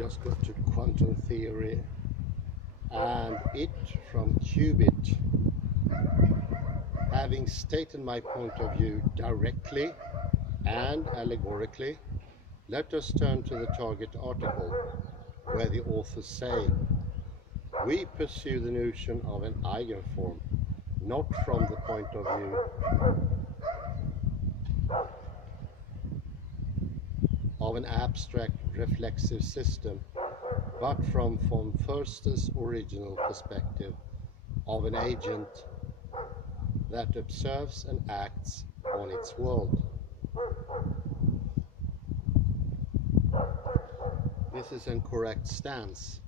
just got to quantum theory and it from qubit. Having stated my point of view directly and allegorically, let us turn to the target article, where the authors say, we pursue the notion of an eigenform, not from the point of view of an abstract reflexive system, but from von Foerster's original perspective of an agent that observes and acts on its world. This is an correct stance.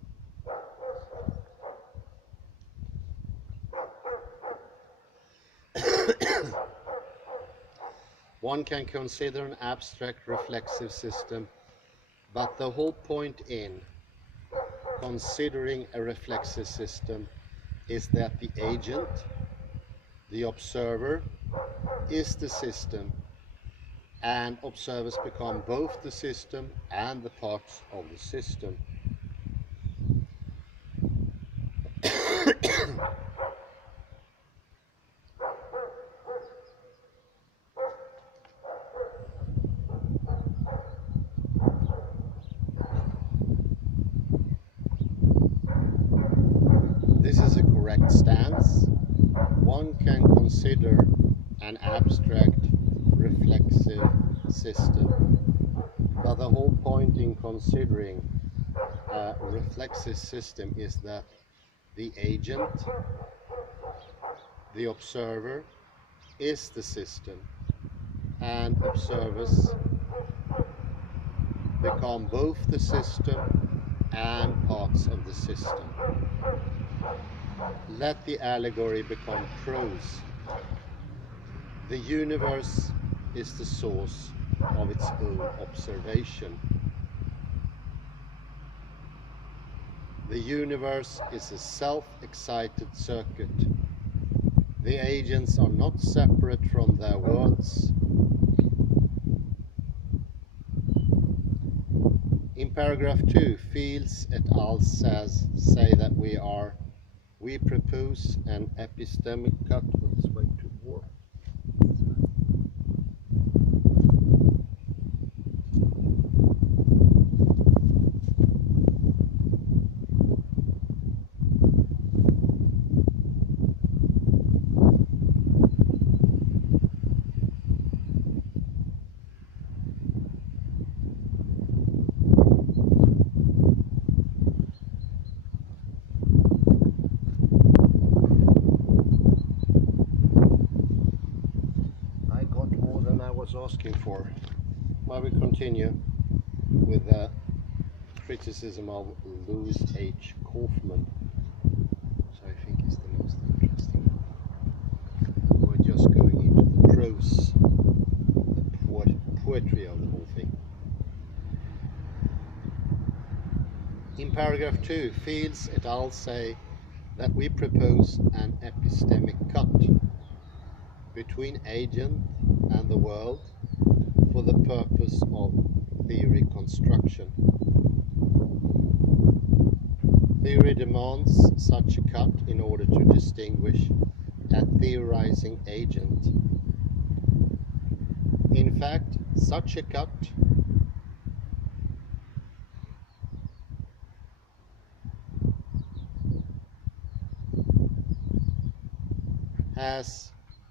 One can consider an abstract reflexive system, but the whole point in considering a reflexive system is that the agent, the observer, is the system, and observers become both the system and the parts of the system. This is a correct stance. One can consider an abstract reflexive system, but the whole point in considering a reflexive system is that the agent, the observer, is the system, and observers become both the system and parts of the system. Let the allegory become prose. The universe is the source of its own observation. The universe is a self-excited circuit. The agents are not separate from their worlds. In paragraph 2, Fields et al. Say that we propose an epistemic cut. Let's wait to war. Was asking for. I will continue with the criticism of Louis H. Kaufman, which I think is the most interesting. We're just going into the prose, the poetry of the whole thing. In paragraph 2, Fields et al. Say that we propose an epistemic cut between agent and the world for the purpose of theory construction. Theory demands such a cut in order to distinguish a theorizing agent. In fact, such a cut has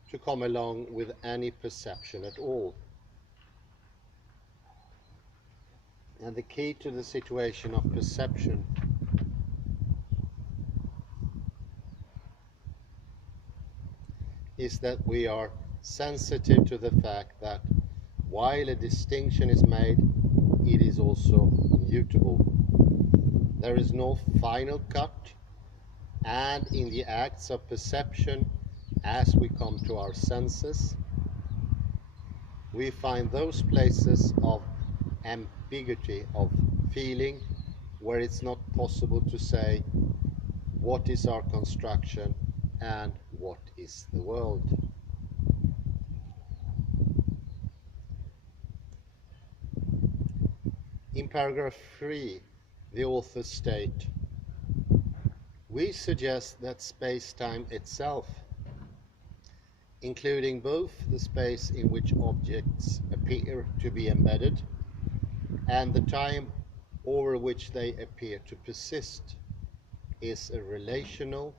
to come along with any perception at all. And the key to the situation of perception is that we are sensitive to the fact that while a distinction is made, it is also mutable. There is no final cut, and in the acts of perception, as we come to our senses, we find those places of ambiguity, of feeling, where it's not possible to say what is our construction and what is the world. In paragraph 3, The authors state, "We suggest that space-time itself, including both the space in which objects appear to be embedded and the time over which they appear to persist, is a relational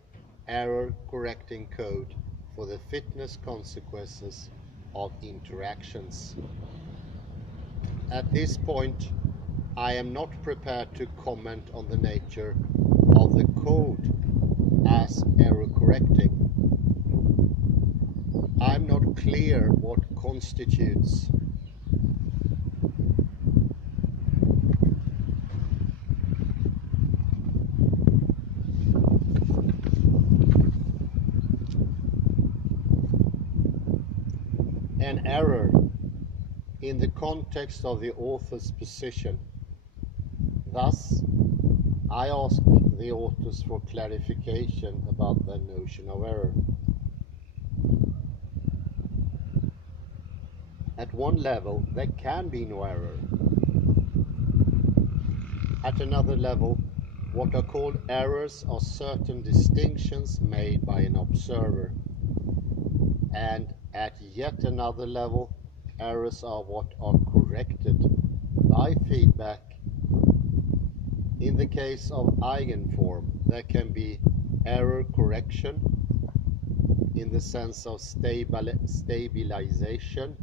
error-correcting code for the fitness consequences of interactions." At this point, I am not prepared to comment on the nature of the code as error-correcting. I'm not clear what constitutes an error in the context of the author's position. Thus, I ask the authors for clarification about the notion of error. At one level, there can be no error. At another level, what are called errors are certain distinctions made by an observer. And at yet another level, errors are what are corrected by feedback. In the case of eigenform, there can be error correction in the sense of stabilization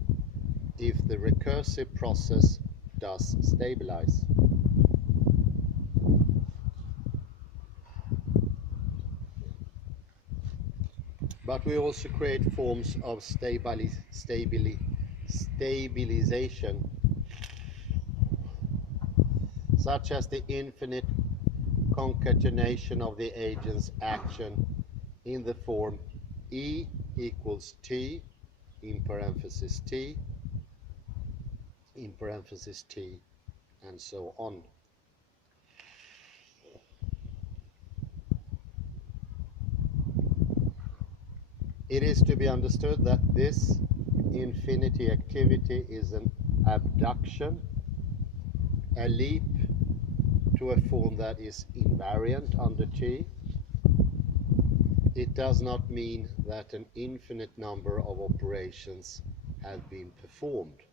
if the recursive process does stabilize. But we also create forms of stabilization, such as the infinite concatenation of the agent's action in the form E equals T in parenthesis T, in parenthesis T, and so on. It is to be understood that this infinity activity is an abduction, a leap to a form that is invariant under T. It does not mean that an infinite number of operations have been performed.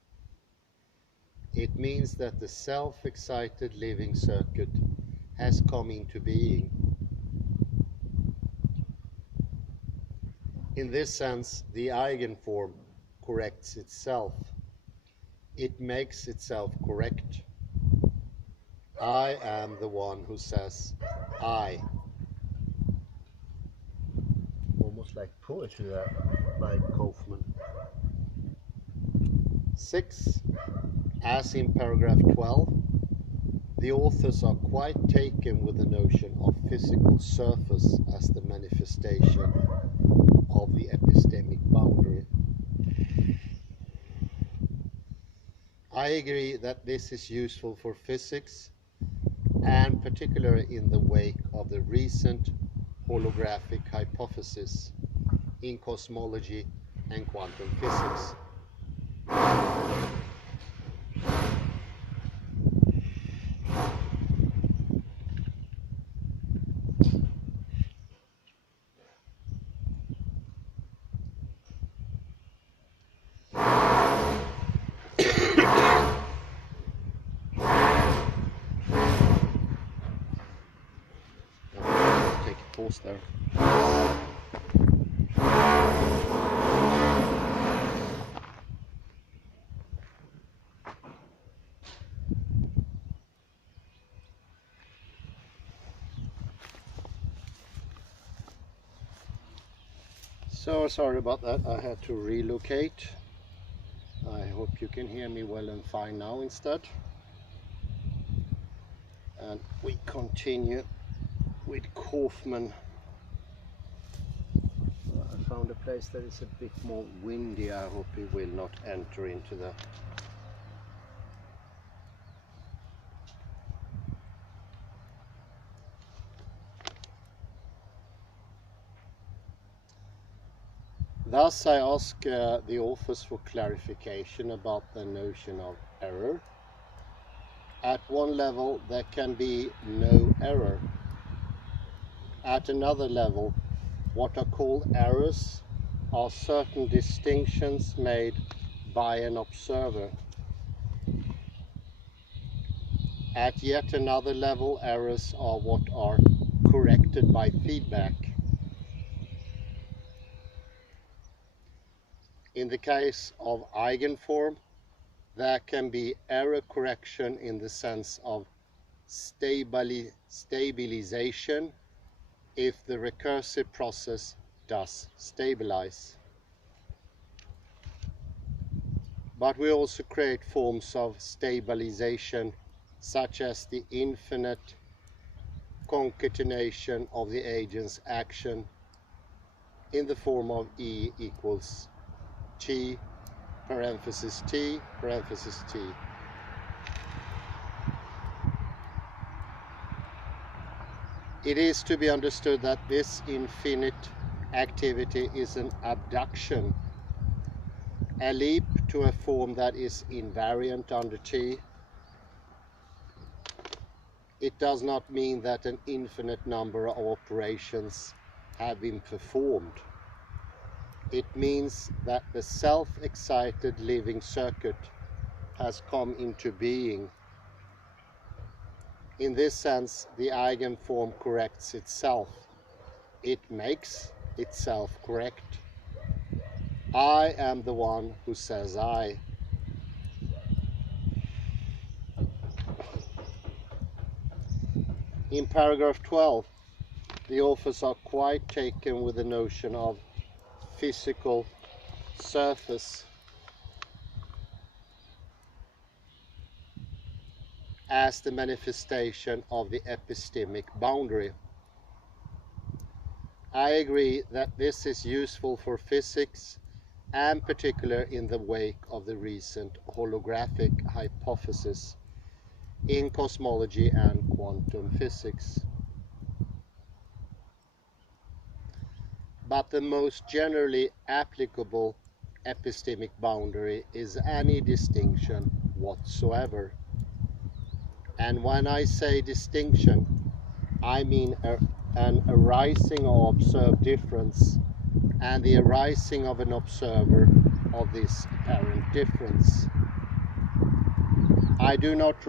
It means that the self-excited living circuit has come into being. In this sense, the eigenform corrects itself. It makes itself correct. I am the one who says I. Almost like poetry there, by Kaufman. 6. As in paragraph 12, the authors are quite taken with the notion of physical surface as the manifestation of the epistemic boundary. I agree that this is useful for physics, and particularly in the wake of the recent holographic hypothesis in cosmology and quantum physics. Take a pause there. So sorry about that, I had to relocate. I hope you can hear me well and fine now instead. And we continue with Kaufman. I found a place that is a bit more windy. I hope it will not enter into the Thus, I ask the authors for clarification about the notion of error. At one level there can be no error. At another level, what are called errors are certain distinctions made by an observer. At yet another level, errors are what are corrected by feedback. In the case of eigenform, there can be error correction in the sense of stabilization if the recursive process does stabilize. But we also create forms of stabilization, such as the infinite concatenation of the agent's action in the form of E equals T parenthesis T parenthesis T. It is to be understood that this infinite activity is an abduction, a leap to a form that is invariant under T. It does not mean that an infinite number of operations have been performed. It means that the self-excited living circuit has come into being. In this sense, the eigenform corrects itself. It makes itself correct. I am the one who says I. In paragraph 12, the authors are quite taken with the notion of physical surface as the manifestation of the epistemic boundary. I agree that this is useful for physics, and particularly in the wake of the recent holographic hypothesis in cosmology and quantum physics. But the most generally applicable epistemic boundary is any distinction whatsoever. And when I say distinction, I mean an arising or observed difference and the arising of an observer of this apparent difference. I do not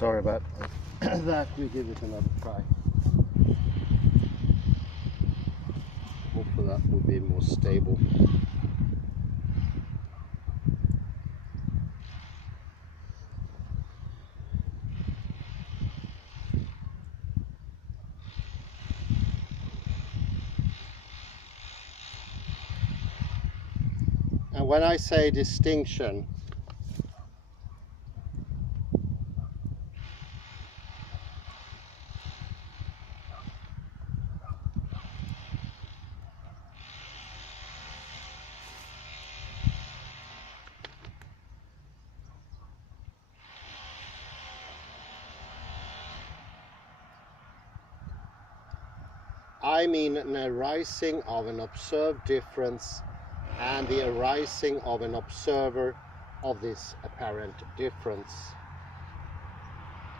Sorry about that, we give it another try. Hopefully that will be more stable. And when I say distinction, I mean an arising of an observed difference and the arising of an observer of this apparent difference.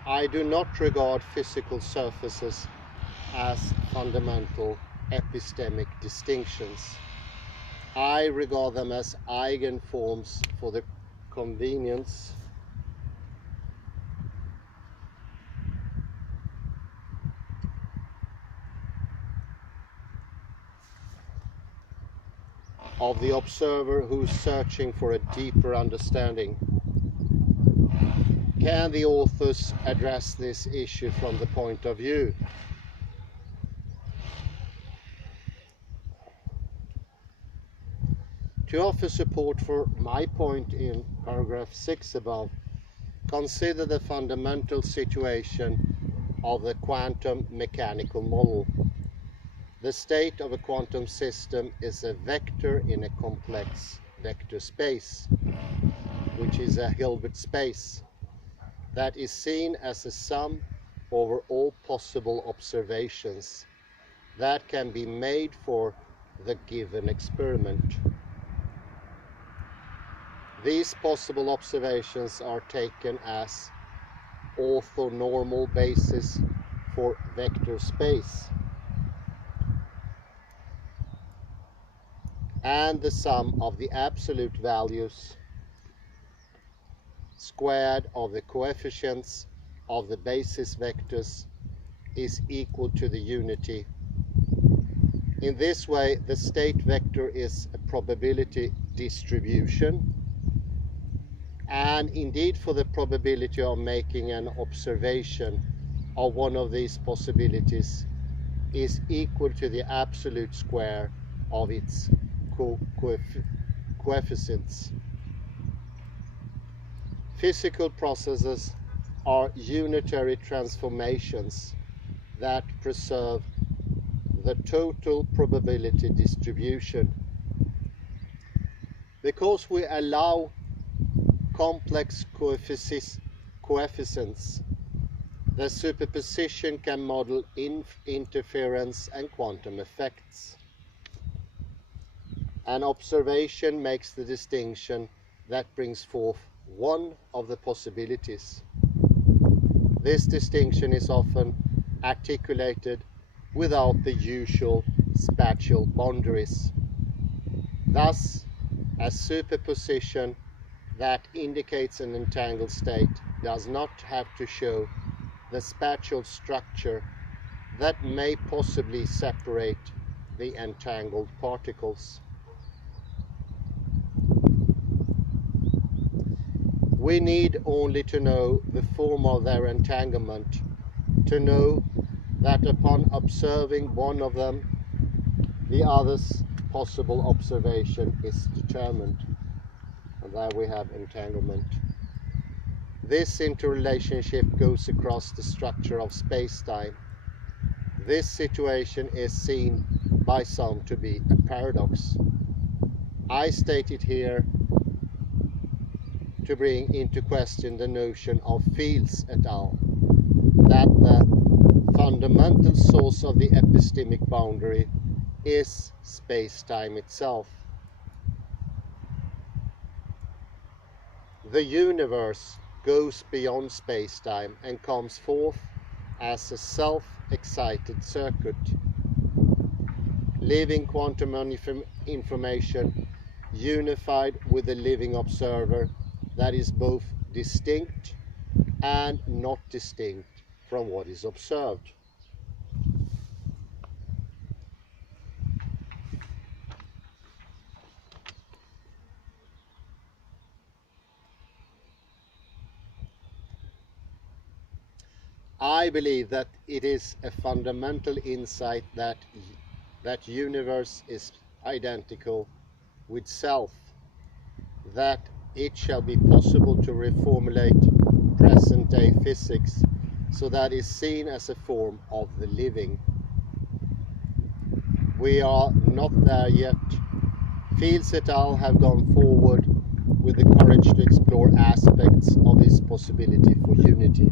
I do not regard physical surfaces as fundamental epistemic distinctions. I regard them as eigenforms for the convenience of the observer who's searching for a deeper understanding. Can the authors address this issue from the point of view? To offer support for my point in paragraph 6 above, consider the fundamental situation of the quantum mechanical model. The state of a quantum system is a vector in a complex vector space, which is a Hilbert space, that is seen as a sum over all possible observations that can be made for the given experiment. These possible observations are taken as orthonormal basis for vector space, and the sum of the absolute values squared of the coefficients of the basis vectors is equal to the unity. In this way, the state vector is a probability distribution, and indeed for the probability of making an observation of one of these possibilities is equal to the absolute square of its coefficients. Physical processes are unitary transformations that preserve the total probability distribution. Because we allow complex coefficients, the superposition can model interference and quantum effects. An observation makes the distinction that brings forth one of the possibilities. This distinction is often articulated without the usual spatial boundaries. Thus, a superposition that indicates an entangled state does not have to show the spatial structure that may possibly separate the entangled particles. We need only to know the form of their entanglement to know that upon observing one of them, the other's possible observation is determined. And there we have entanglement. This interrelationship goes across the structure of space-time. This situation is seen by some to be a paradox. I state it here to bring into question the notion of Fields et al., that the fundamental source of the epistemic boundary is space-time itself. The universe goes beyond space-time and comes forth as a self-excited circuit. Living quantum information unified with the living observer that is both distinct and not distinct from what is observed. I believe that it is a fundamental insight that universe is identical with self, that it shall be possible to reformulate present-day physics so that is seen as a form of the living. We are not there yet. Fields et al. Have gone forward with the courage to explore aspects of this possibility for unity.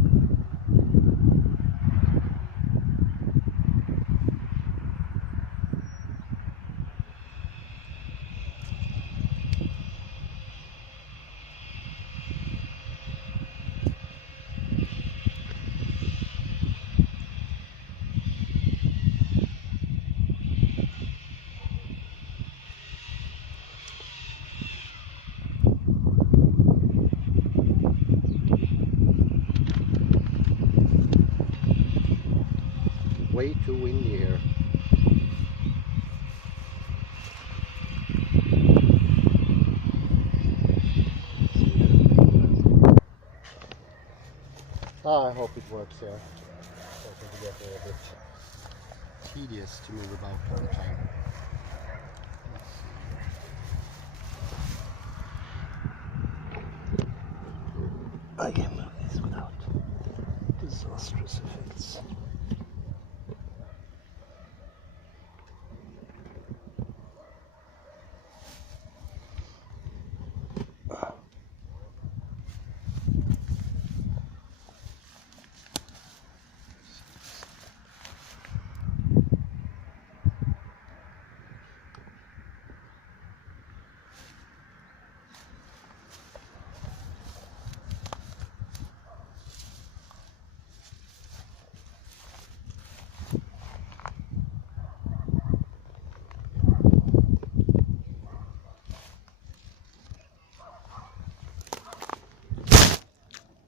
way too windy here. I hope it works here. Starting to get a bit tedious to move about all the time. Let's see. I can move this without disastrous effects.